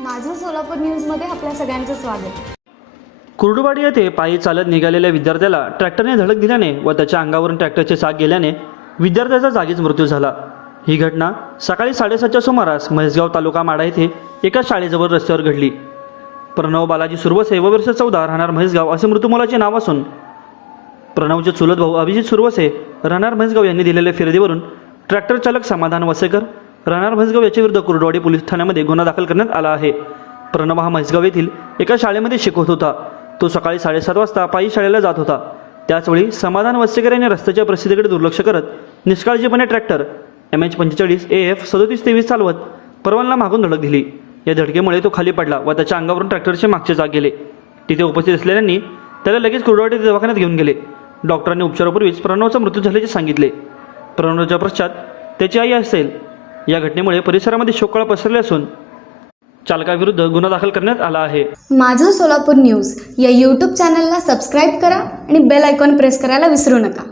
माझं सोलापूर न्यूजमध्ये आपल्या सगळ्यांचं स्वागत. कुर्डुवाडी येथे पायी चालत निघालेल्या विद्यार्थ्याला ट्रॅक्टरने धडक दिल्याने व त्याच्या अंगावरून ट्रॅक्टरचे चाक गेल्याने विद्यार्थ्याचा जागीच मृत्यू झाला. ही घटना सकाळी साडेसातच्या सुमारास म्हैसगाव तालुका माडा येथे एका शाळेजवळ रस्त्यावर घडली. प्रणव बालाजी सुरवसे व वर्ष चौदा राहणार म्हैसगाव असे मृत्यूमुलाचे नाव असून प्रणवचे चुलत भाऊ अभिजित सुरवसे राहणार म्हैसगाव यांनी दिलेल्या फिरदीवरून ट्रॅक्टर चालक समाधान वसेकर राहणार म्हैसगाव याच्याविरुद्ध कुर्डवाडी पोलीस ठाण्यामध्ये गुन्हा दाखल करण्यात आला आहे. प्रणव हा म्हैसगाव येथील एका शाळेमध्ये शिकवत होता. तो सकाळी साडेसात वाजता पायी शाळेला जात होता. त्याचवेळी समाधान वसेकर यांनी रस्त्याच्या प्रसिद्धीकडे दुर्लक्ष करत निष्काळजीपणे ट्रॅक्टर एम एच पंचेचाळीस ए एफ सदोतीस तेवीस चालवत परवानला मागून धडक दिली. या धडकेमुळे तो खाली पडला व त्याच्या अंगावरून ट्रॅक्टरचे मागचे जाग गेले. तिथे उपस्थित असलेल्यांनी त्याला लगेच कुर्डवाडी दवाखान्यात घेऊन गेले. डॉक्टरांनी उपचारापूर्वीच प्रणवचा मृत्यू झाल्याचे सांगितले. प्रणवच्या पश्चात त्याची आई असेल. या घटनेमुळे परिसरामध्ये शोककळा पसरली असून चालकाविरुद्ध गुन्हा दाखल करण्यात आला आहे. माझं सोलापूर न्यूज या यूट्यूब चॅनलला सबस्क्राईब करा आणि बेल आयकॉन प्रेस करायला विसरू नका.